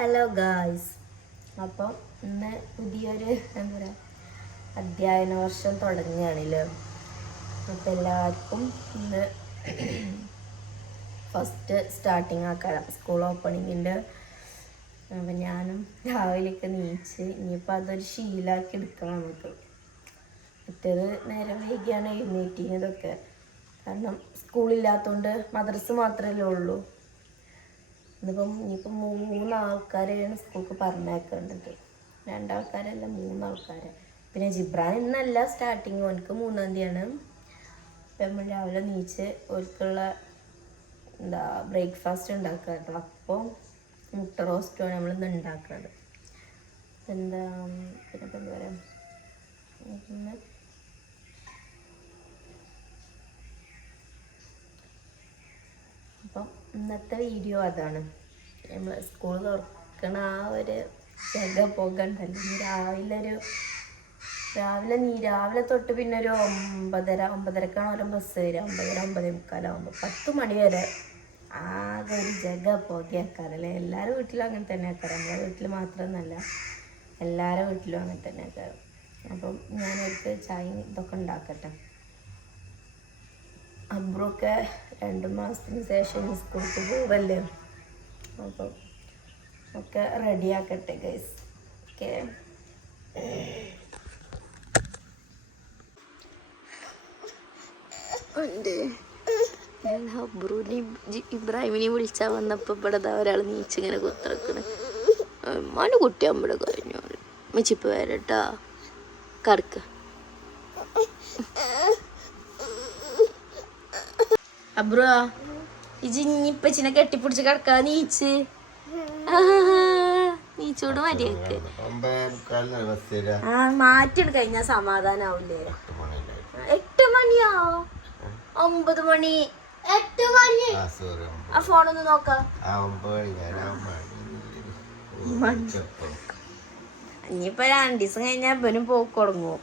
Hello guys, അപ്പം ഇന്ന് പുതിയൊരു എന്താ പറയുക അധ്യയന വർഷം തുടങ്ങുകയാണല്ലോ. അപ്പം എല്ലാവർക്കും ഇന്ന് ഫസ്റ്റ് സ്റ്റാർട്ടിങ് ആക്കാം സ്കൂൾ ഓപ്പണിങ്ങിൻ്റെ. അപ്പം ഞാനും രാവിലെയൊക്കെ നീച്ച് ഇനിയിപ്പോൾ അതൊരു ശീലമാക്കി എടുക്കണം നമുക്ക്. മറ്റേത് നേരം വൈകിയാണ് എഴുന്നേറ്റിയതൊക്കെ, കാരണം സ്കൂളില്ലാത്തതുകൊണ്ട് മദ്രസ മാത്രമല്ലേ ഉള്ളൂ. ഇതിപ്പം ഇനിയിപ്പം 3 ആൾക്കാരെയാണ് സ്കൂൾക്ക് പറഞ്ഞേക്കേണ്ടത്. 2 ആൾക്കാരല്ല 3 ആൾക്കാരെ. പിന്നെ ജിബ്രാൻ ഇന്നല്ല സ്റ്റാർട്ടിങ്, ഓനക്ക് 3-ാം തീയതിയാണ്. അപ്പം നമ്മൾ രാവിലെ നീച്ച് ഓർക്കുള്ള ബ്രേക്ക്ഫാസ്റ്റ് ഉണ്ടാക്കുക കേട്ടോ. അപ്പോൾ മുട്ട റോസ്റ്റുമാണ് നമ്മളിന്ന് ഉണ്ടാക്കുന്നത്. പിന്നെ എന്താ പറയുക, അപ്പം ഇന്നത്തെ വീഡിയോ അതാണ്. നമ്മൾ സ്കൂൾ തുറക്കണ ആ ഒരു പോകണ്ടല്ലോ. രാവിലെ തൊട്ട് പിന്നെ ഒരു 9:30-9:30ക്കാണ് ഓരോ ബസ് വരിക. 9:00-9:45 10 മണി വരെ ആകെ ഒരു പുകയാക്കാറല്ലേ. എല്ലാവരും വീട്ടിലും അങ്ങനെ തന്നെ ആക്കാറ്, നമ്മളെ വീട്ടിൽ മാത്രമൊന്നുമല്ല, എല്ലാവരുടെ വീട്ടിലും അങ്ങനെ തന്നെ ആക്കാറ്. അപ്പം ഞാനൊക്കെ ചായ ഇതൊക്കെ ഉണ്ടാക്കട്ടെ. അബ്രൊക്കെ 2 മാസത്തിന് ശേഷം സ്കൂൾക്ക് പോവല്ലേ, അപ്പം ഒക്കെ റെഡിയാക്കട്ടെ ഗൈസ്. ഓക്കെ, ഇബ്രാഹിമിനെ വിളിച്ചാൽ വന്നപ്പോൾ ഇവിടെ ഒരാൾ നീച്ചിങ്ങനെ കുത്തിറക്കണേ. അമ്മാൻ്റെ കുട്ടിയാകുമ്പോൾ കഴിഞ്ഞു മെച്ചിപ്പ് വരട്ടാ കടക്ക. അബ്രു ഇജിപ്പച്ചിനെ കെട്ടിപ്പിടിച്ച് കിടക്കാ നീച്ച് നീച്ചോട് മര്യാദക്ക് മാറ്റിട്ട് കഴിഞ്ഞാ സമാധാനാവൂലേ. 8 മണിയാവോ? 9 മണി 8 മണി. ആ ഫോണൊന്ന് നോക്കാം. ഇനിയിപ്പൊ 2 ദിവസം കഴിഞ്ഞാ ഇവനും പോക്ക് തുടങ്ങും.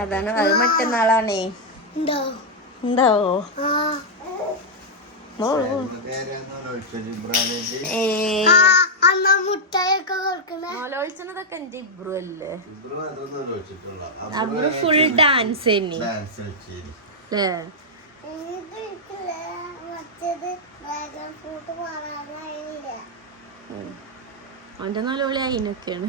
അതാണ്, അത് മറ്റന്നാളാണേ. ഉണ്ടാവോ? നോലോത്സവതൊക്കെ എന്റെ ഇബ്രു അല്ലേ. അബ്രു ഫുൾ ഡാൻസ് തന്നെ അല്ലേ. അവന്റെ നല്ലോളി അതിനൊക്കെയാണ്.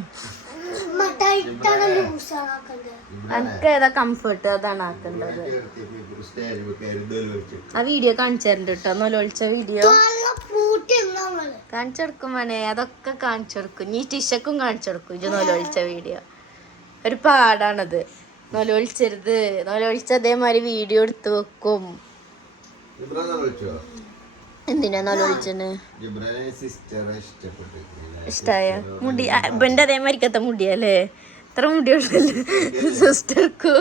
എനിക്ക് ഏതാ കംഫർട്ട് അതാണ് ആക്കേണ്ടത്. ആ വീഡിയോ കാണിച്ചിട്ടുണ്ട് കേട്ടോ, നൊലൊളിച്ച വീഡിയോ കാണിച്ചെടുക്കും വേണേ. അതൊക്കെ കാണിച്ചെടുക്കും. ഈ ടിഷക്കും കാണിച്ചെടുക്കും. ഇത് നൊലൊളിച്ച വീഡിയോ ഒരു പാടാണത്. നൊലൊളിച്ചരുത്, നൊലൊളിച്ച അതേമാതിരി വീഡിയോ എടുത്ത് വെക്കും. എന്തിനാ നൊലൊളിച്ചന്? ഇഷ്ടായ മുടി ഇവന്റെ അതേമാതിരിക്കത്തെ മുടിയല്ലേ. ഇത്ര മുടിയുള്ളല്ലേ സിസ്റ്റർക്കു.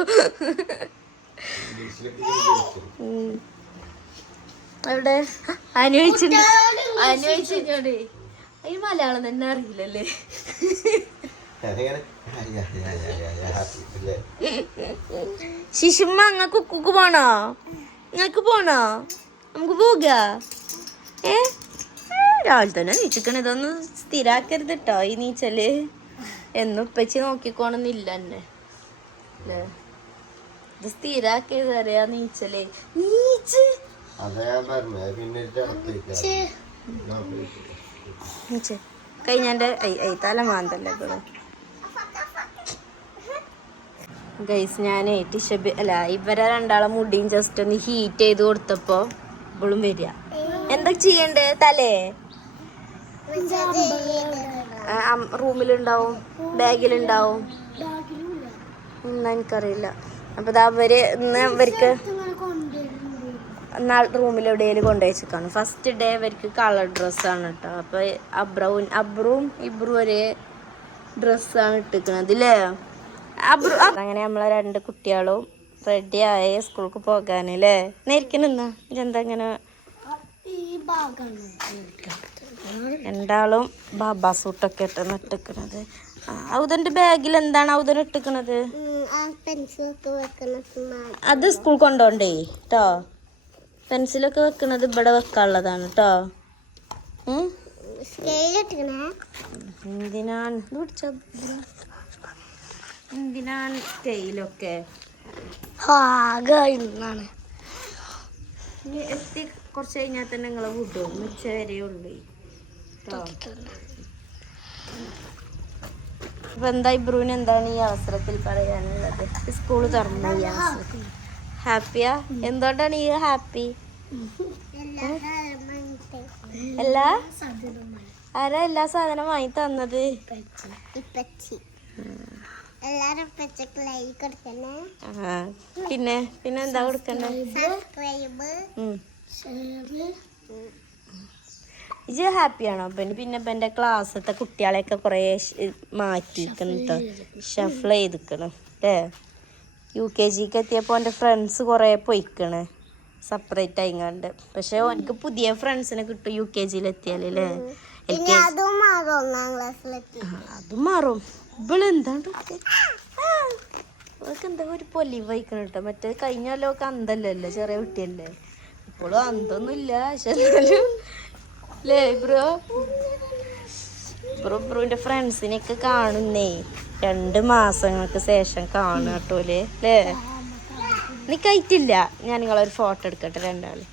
അവിടെ അനുവദിച്ചോടെ ഈ മലയാളം തന്നെ അറിയില്ലല്ലേ. ശിശുമ്മ അങ്ങക്ക് കുക്ക് പോണോ? നിങ്ങൾക്ക് പോണോ? നമുക്ക് പോക. രാവിലെ തന്നെ നീച്ചിക്കണ. ഇതൊന്നും സ്ഥിരാക്കരുത് കേട്ടോ ഈ നീച്ചല്. എന്നും ഉപ്പച്ചി നോക്കിക്കോണമെന്നില്ല എന്നെ അല്ലേ. ഇത് സ്ഥിരാക്കരുത് അറിയാ നീച്ചലേ. നീച്ച് കഴിഞ്ഞാൻ്റെ തല മാന്തല്ലേ ഗൈസ്. ഞാനേ ടിഷബ് അല്ല ഇവരെ 2 മുടിയും ജസ്റ്റ് ഒന്ന് ഹീറ്റ് ചെയ്ത് കൊടുത്തപ്പോ ഇവളും വരിക. എന്താ ചെയ്യണ്ടേ? തലേ റൂമിലുണ്ടാവും, ബാഗിലുണ്ടാവും, എനിക്കറിയില്ല. അപ്പൊ അവര് ഇന്ന് ഇവർക്ക് റൂമിലെവിടെയും കൊണ്ടുവച്ചിക്കാണ്. ഫസ്റ്റ് ഡേ അവർക്ക് കളർ ഡ്രസ്സാണ് കേട്ടോ. അപ്പൊ അബ്രുവും ഇബ്രു ഒരേ ഡ്രസ്സാണ് ഇട്ടിക്കണത് അല്ലേ. അങ്ങനെ നമ്മളെ 2 കുട്ടികളും റെഡി ആയി സ്കൂൾക്ക് പോകാനല്ലേ. നേരിക്കണെന്നാ ഇതെന്താ ഇങ്ങനെ 2 ബാബാ സൂട്ടൊക്കെ ഇട്ടാണ് ഇട്ടിക്കണത്. ഔദന്റെ ബാഗിൽ എന്താണ് ഔദൻ ഇട്ടിക്കണത്? അത് സ്കൂൾ കൊണ്ടോണ്ടേ കേട്ടോ. പെൻസിലൊക്കെ വെക്കണത് ഇവിടെ വെക്കാനുള്ളതാണ് കേട്ടോ. എന്തിനാണ് സ്കെയിലൊക്കെ? എത്തി കുറച്ച് കഴിഞ്ഞാൽ തന്നെ നിങ്ങളെ വിടും. ഉച്ച വരെ ഉള്ളു കേട്ടോ. അപ്പൊ എന്താ ഇബ്രൂന് എന്താണ് ഈ അവസരത്തിൽ പറയാനുള്ളത്? സ്കൂള് തുറന്നു ഈ അവസരത്തിൽ ഹാപ്പിയാ? എന്തുകൊണ്ടാണ് ഈ ഹാപ്പി? ആരാ എല്ലാ സാധനം വാങ്ങി തന്നത്? പിന്നെ എന്താ കൊടുക്കണ്ടേ? ഇജ് ഹാപ്പിയാണോ? പിന്നെ എൻ്റെ ക്ലാസ്സിലത്തെ കുട്ടികളെയൊക്കെ കുറേ മാറ്റിയിരിക്കണം കേട്ടോ, ഷഫിൾ ചെയ്തിക്കണം അല്ലേ? UKG എത്തിയപ്പോൾ എൻ്റെ ഫ്രണ്ട്സ് കുറേ പോയിക്കണ് സെപ്പറേറ്റ് ആയിങ്ങാണ്ട്. പക്ഷെ എനിക്ക് പുതിയ ഫ്രണ്ട്സിനെ കിട്ടും UKG എത്തിയാലല്ലേ. അതും മാറും. ഇവളെന്താണ്ട് അവൾക്ക് എന്താ ഒരു പൊലി വഹിക്കണം കേട്ടോ. മറ്റേ കഴിഞ്ഞാലൊക്കെ അന്തല്ലല്ലോ, ചെറിയ കുട്ടിയല്ലേ. ഇപ്പോഴും അന്തൊന്നുമില്ല. പക്ഷെ എന്നാലും അല്ലേ ബ്രോന്റെ ഫ്രണ്ട്സിനെയൊക്കെ കാണുന്നേ 2 മാസങ്ങൾക്ക് ശേഷം കാണുക കേട്ടോല്ലേ അല്ലേ? നിക്കായിട്ടില്ല. ഞാൻ നിങ്ങളൊരു ഫോട്ടോ എടുക്കട്ടെ രണ്ടാള്.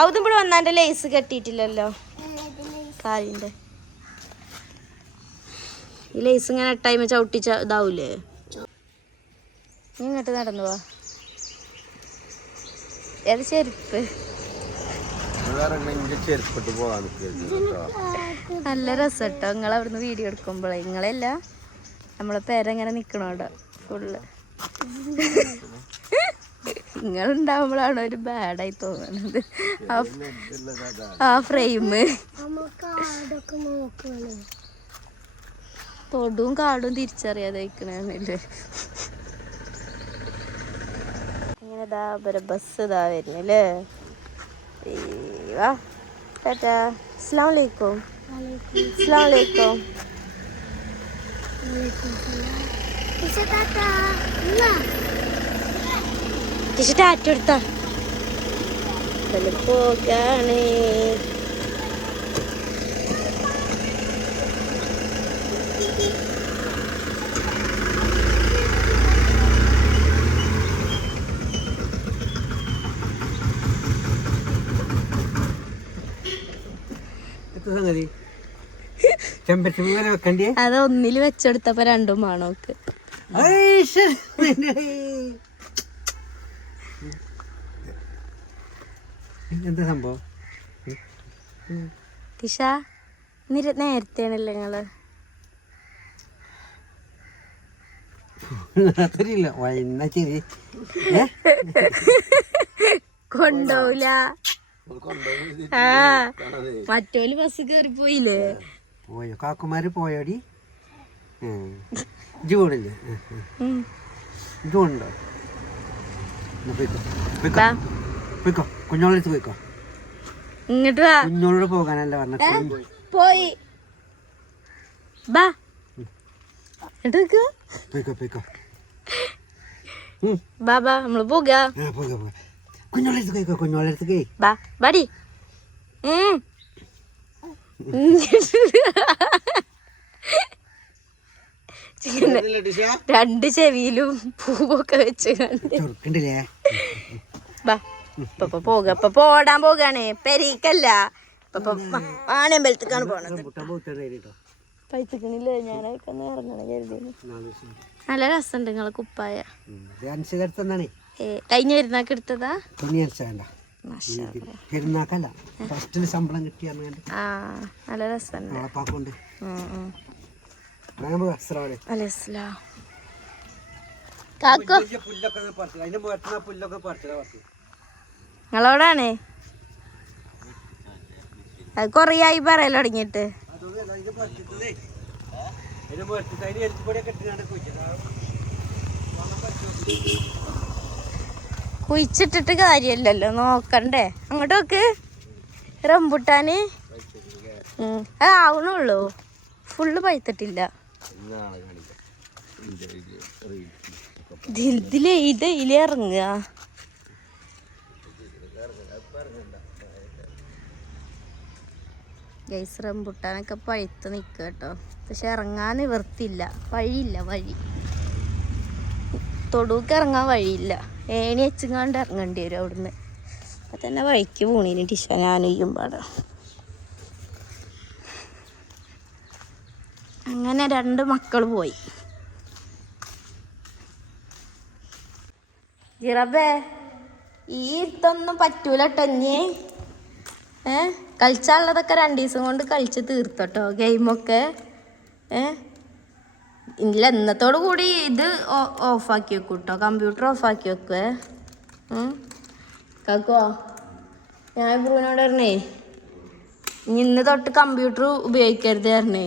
അവിടെ വന്നാൻ്റെ ലേസ് കെട്ടിയിട്ടില്ലല്ലോ കാലിൻ്റെ. ഈ ലേസ് ഇങ്ങനെ ടൈം ചവിട്ടിച്ച ഇതാവൂലേ? ഇങ്ങോട്ട് നടന്നു പോവാ. ഏത് ചെരുപ്പ്? നല്ല രസട്ടോ നിങ്ങളവിടുന്ന് വീഡിയോ എടുക്കുമ്പോഴേ. നിങ്ങളല്ല നമ്മളെ പേരെങ്ങനെ നിക്കണോട്ടോ ഫുള്ള്. നിങ്ങളുണ്ടാവുമ്പോഴാണ് ഒരു ബാഡായി തോന്നുന്നത് ആ ഫ്രെയിം. തൊടും കാടും തിരിച്ചറിയാതെ വയ്ക്കണല്ലേ. ഇങ്ങനെ ബസ് ഇതാ വരുന്നല്ലേ. വാ ടാറ്റാ. അസ്സലാമു അലൈക്കും. അസ്സലാമു അലൈക്കും. ടാറ്റ എടുത്താ പോകാണ്. അത് ഒന്നില് വെച്ചെടുത്തപ്പോ 2 മാണോക്ക്. എന്താ സംഭവം? തിഷ നേരത്തെയാണല്ലേ നിങ്ങള് കൊണ്ടോല? മറ്റോല് ബസ് കേറി പോയില്ലേ? പോയോ കാക്കുമാര് പോയോടി? ജൂണില്ലേ? ജൂണുണ്ടോ? പോയിക്കോ കുഞ്ഞോളടുത്ത് പോയിക്കോ. ഇങ്ങോട്ട് വാ. കുഞ്ഞോളോട് പോകാനല്ല പറഞ്ഞ പോയി ബാ. പോയിക്കോ ബാബാ നമ്മള് പോകാ. കുഞ്ഞോളടുത്ത് പോയിക്കോ. കുഞ്ഞോളടുത്ത് ബാ ബാടി. രണ്ട് ചെവിയിലും പൂവൊക്കെ വെച്ച് കണ്ടില്ലേ. ബാ ഇപ്പൊ പോക. ഇപ്പൊ പോടാൻ പോകാണ്. പെരീക്കല്ല ആനമ്പലത്തേക്കാണ് പോണത്. പൈസക്കണില്ലേ? ഞാനൊക്കെ ഇറങ്ങണം കരുതി. നല്ല രസമുണ്ട് നിങ്ങളെ കുപ്പായ. കഴിഞ്ഞ പെരുന്നാക്ക് എടുത്തതാ? നല്ല രസമുണ്ട്. നിങ്ങളോടാണ് അത് കൊറേ ആയി പറയല് തുടങ്ങിയിട്ട്. കുഴിച്ചിട്ടിട്ട് കാര്യല്ലല്ലോ, നോക്കണ്ടേ? അങ്ങോട്ട് നോക്ക്. റംബുട്ടാന് ആവണുള്ളൂ, ഫുള്ള് പഴുത്തിട്ടില്ല. ഇതിലേ ഇറങ്ങുക. ഗൈസ് റംബുട്ടാനൊക്കെ പഴുത്ത് നിൽക്കുക കേട്ടോ. പക്ഷെ ഇറങ്ങാൻ നിവർത്തില്ല, വഴിയില്ല. തൊടുക്ക് ഇറങ്ങാൻ വഴിയില്ല. ഏണി വെച്ചങ്ങാണ്ട് ഇറങ്ങേണ്ടി വരും അവിടുന്ന്. അപ്പം തന്നെ വഴിക്ക് പോണീന് ടിഷ ഞാനും പാടാം. അങ്ങനെ 2 മക്കൾ പോയി. ജിറബേ ഈ ഇതൊന്നും പറ്റൂല ടഞ്ഞ്. കളിച്ചാലുള്ളതൊക്കെ 2 ദിവസം കൊണ്ട് കളിച്ച് തീർത്തോട്ടോ ഗെയിമൊക്കെ. ഇല്ല ഇന്നത്തോടു കൂടി ഇത് ഓഫാക്കി വെക്കും കേട്ടോ, കമ്പ്യൂട്ടർ ഓഫാക്കി വെക്കുവേ. കേൾക്കുവോ? ഞാൻ ബ്രൂനോട് പറഞ്ഞേ ഇന്ന് തൊട്ട് കമ്പ്യൂട്ടർ ഉപയോഗിക്കരുത് പറഞ്ഞേ.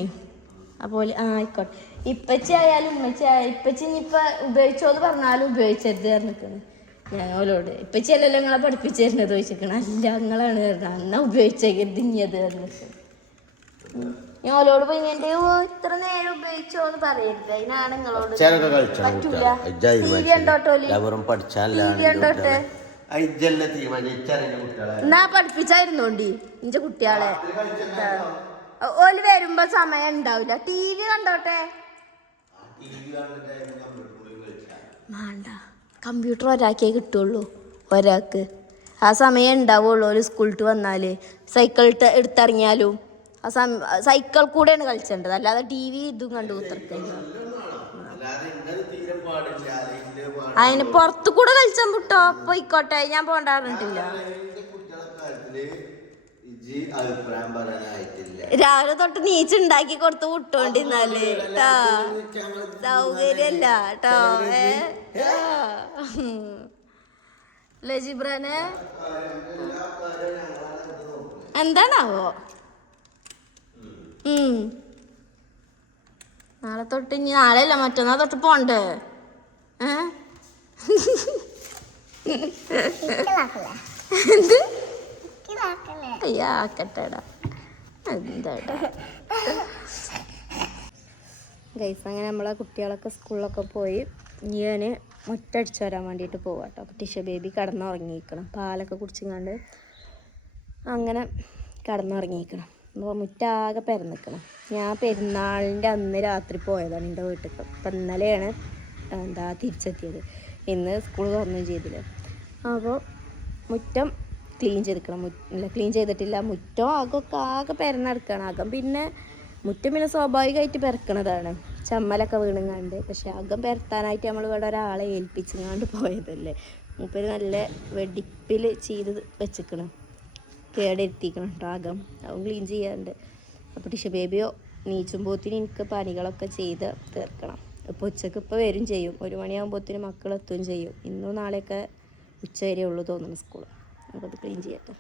അപ്പോൾ ആയിക്കോട്ടെ. ഇപ്പച്ചി ആയാലും ഉമ്മച്ചി ആയാലും ഇപ്പച്ചി ഇനിയിപ്പോൾ ഉപയോഗിച്ചോന്ന് പറഞ്ഞാലും ഉപയോഗിച്ചരുത് പറഞ്ഞിരിക്കണേ ഞങ്ങളോട്. ഇപ്പച്ചി അല്ലല്ലോ നിങ്ങളെ പഠിപ്പിച്ചു തരുന്നത് ചോദിച്ചിരിക്കണം. അല്ല നിങ്ങളാണ് പറഞ്ഞത് എന്നാ ഉപയോഗിച്ചേക്കരുത് ഇനിയത് പറഞ്ഞിട്ട്. ഞങ്ങളോട് പോയി ഇത്ര നേരം ഉപയോഗിച്ചോന്ന് പറയരുത്. അതിനാണ് നിങ്ങളോട് പറ്റൂല. TV കണ്ടോട്ടെ എന്നാ പഠിപ്പിച്ചായിരുന്നോണ്ടി ഇന്റെ കുട്ടികളെ. ഓല് വരുമ്പോ സമയം ഉണ്ടാവില്ല. TV കണ്ടോട്ടെ. വേണ്ട, കമ്പ്യൂട്ടർ ഒരാൾക്കേ കിട്ടുള്ളൂ, ഒരാൾക്ക്. ആ സമയം ഉണ്ടാവുള്ളൂ. ഒരു സ്കൂളിട്ട് വന്നാല് സൈക്കിൾ എടുത്തിറങ്ങിയാലും ആ സൈക്കിൾ കൂടെയാണ് കളിച്ചേണ്ടത്, അല്ലാതെ TV ഇതും കണ്ടു കുത്തിർക്കില്ല. അതിന് പുറത്തു കൂടെ കളിച്ചാൻ വിട്ടോ പോയിക്കോട്ടെ, ഞാൻ പോണ്ട പറഞ്ഞിട്ടില്ല. രാവിലെ തൊട്ട് നീച്ചുണ്ടാക്കി കൊടുത്ത് വിട്ടോണ്ടിരുന്നാല് കേട്ടോ, സൗകര്യല്ല കേട്ടോ. ലജിബ്രാനെ എന്താണാവോ? നാളെ തൊട്ട് ഇനി നാളെയല്ല മറ്റന്നാൾ തൊട്ട് പോണ്ടേ? എന്ത് അയ്യാക്കട്ടടാ എന്താടാ ഗൈസ്. അങ്ങനെ നമ്മളെ കുട്ടികളൊക്കെ സ്കൂളിലൊക്കെ പോയി. ഞാൻ മുറ്റടിച്ച് വരാൻ വേണ്ടിയിട്ട് പോവാം കേട്ടോ. ടിഷ ബേബി കിടന്നുറങ്ങിയിരിക്കണം, പാലൊക്കെ കുടിച്ചിങ്ങാണ്ട് അങ്ങനെ കിടന്നുറങ്ങിയിരിക്കണം. അപ്പോൾ മുറ്റാകെ പരന്നിക്കണം. ഞാൻ പെരുന്നാളിൻ്റെ അന്ന് രാത്രി പോയതാണ് എൻ്റെ വീട്ടിൽ. അപ്പം ഇന്നലെയാണ് തിരിച്ചെത്തിയത്. ഇന്ന് സ്കൂൾ തുറന്നും ചെയ്തില്ല. അപ്പോൾ മുറ്റം ക്ലീൻ ചെയ്തിക്കണം. ക്ലീൻ ചെയ്തിട്ടില്ല. മുറ്റം ആകെ പരന്നെടുക്കണം. പിന്നെ മുറ്റം പിന്നെ സ്വാഭാവികമായിട്ട് പെരക്കണതാണ്, ചമ്മലൊക്കെ വീണുങ്ങാണ്ട്. പക്ഷെ അകം പരത്താനായിട്ട് നമ്മൾ ഇവിടെ ഒരാളെ ഏൽപ്പിച്ചങ്ങാണ്ട് പോയതല്ലേ. മൂപ്പര് നല്ല വെടിപ്പിൽ ചെയ്ത് വെച്ചിക്കണം, കേടെത്തിക്കണം കേട്ടോ. അകം ക്ലീൻ ചെയ്യാറുണ്ട്. അപ്പോൾ ടിഷ ബേബിയോ നീച്ചുമ്പോത്തിന് എനിക്ക് പണികളൊക്കെ ചെയ്ത് തീർക്കണം. ഇപ്പോൾ ഉച്ചക്ക് ഇപ്പോൾ വരും ചെയ്യും. 1 മണിയാകുമ്പോഴത്തേന് മക്കൾ എത്തുകയും ചെയ്യും. ഇന്നും നാളെയൊക്കെ ഉച്ച വരെ ഉള്ളൂ തോന്നുന്നു സ്കൂൾ. അപ്പോൾ അത് ക്ലീൻ ചെയ്യട്ടെ.